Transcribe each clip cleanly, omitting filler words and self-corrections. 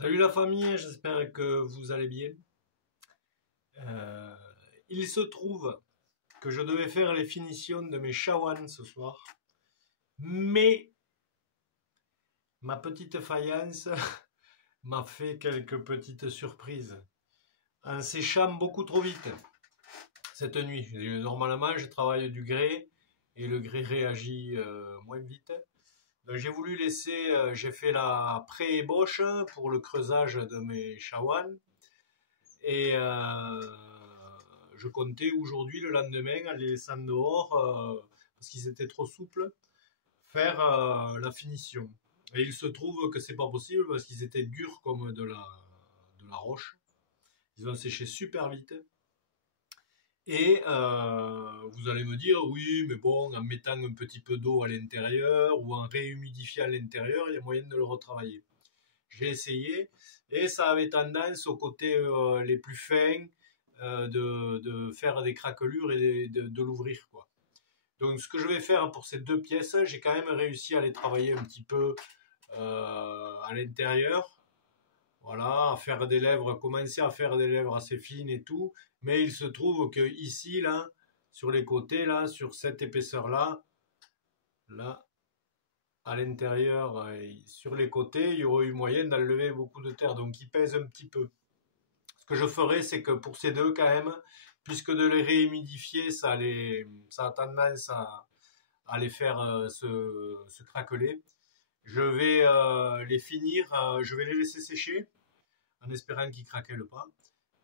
Salut la famille, j'espère que vous allez bien. Euh, il se trouve que je devais faire les finitions de mes Shawan ce soir, mais ma petite faïence m'a fait quelques petites surprises en séchant beaucoup trop vite cette nuit. Normalement, je travaille du grès et le grès réagit moins vite. Donc j'ai voulu laisser, j'ai fait la pré-ébauche pour le creusage de mes Shawan. Et je comptais aujourd'hui, le lendemain, en les laissant dehors, parce qu'ils étaient trop souples, faire la finition. Et il se trouve que c'est pas possible parce qu'ils étaient durs comme de la roche. Ils ont séché super vite. Et vous allez me dire, oui, mais bon, en mettant un petit peu d'eau à l'intérieur ou en réhumidifiant à l'intérieur, il y a moyen de le retravailler. J'ai essayé et ça avait tendance aux côtés les plus fins de faire des craquelures et de l'ouvrir, quoi. Donc ce que je vais faire pour ces deux pièces, j'ai quand même réussi à les travailler un petit peu à l'intérieur. Voilà, à faire des lèvres, commencer à faire des lèvres assez fines et tout. Mais il se trouve que ici, là, sur les côtés, là, sur cette épaisseur-là, là, à l'intérieur et sur les côtés, il y aurait eu moyen d'enlever beaucoup de terre, donc il pèse un petit peu. Ce que je ferai, c'est que pour ces deux, quand même, puisque de les réhumidifier, ça a tendance à les faire se craqueler, je vais les finir, je vais les laisser sécher en espérant qu'ils craquellent pas,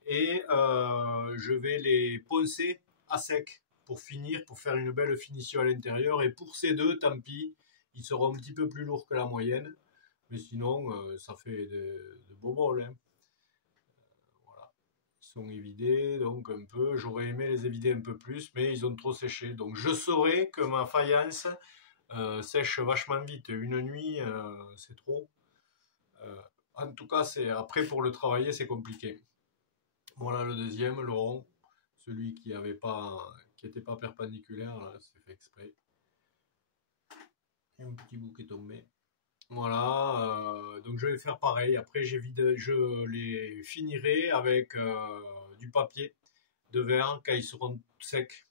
et je vais les poncer à sec pour finir, pour faire une belle finition à l'intérieur. Et pour ces deux, tant pis, ils seront un petit peu plus lourds que la moyenne, mais sinon, ça fait de beaux bols, hein. Voilà. Ils sont évidés, donc un peu. J'aurais aimé les évider un peu plus, mais ils ont trop séché. Donc je saurais que ma faïence sèche vachement vite. Une nuit, c'est trop. Euh, En tout cas, c'est après pour le travailler, c'est compliqué. Voilà le deuxième, le rond, celui qui était pas perpendiculaire, là, c'est fait exprès. Et un petit bout qui est tombé. Voilà, donc je vais faire pareil. Après, je les finirai avec du papier de verre quand ils seront secs.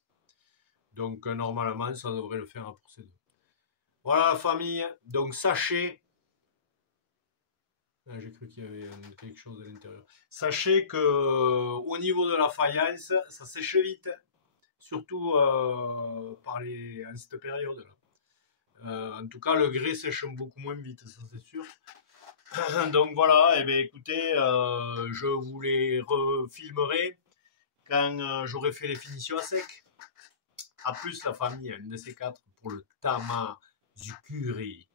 Donc normalement, ça devrait le faire pour ces deux. Voilà la famille. Donc sachez, ah, j'ai cru qu'il y avait quelque chose à l'intérieur. Sachez que au niveau de la faïence, ça sèche vite, surtout en cette période-là. En tout cas, le grès sèche beaucoup moins vite, ça c'est sûr. Donc voilà, et bien écoutez, je vous les refilmerai quand j'aurai fait les finitions à sec. A plus la famille, une de ces quatre pour le tamazukuri.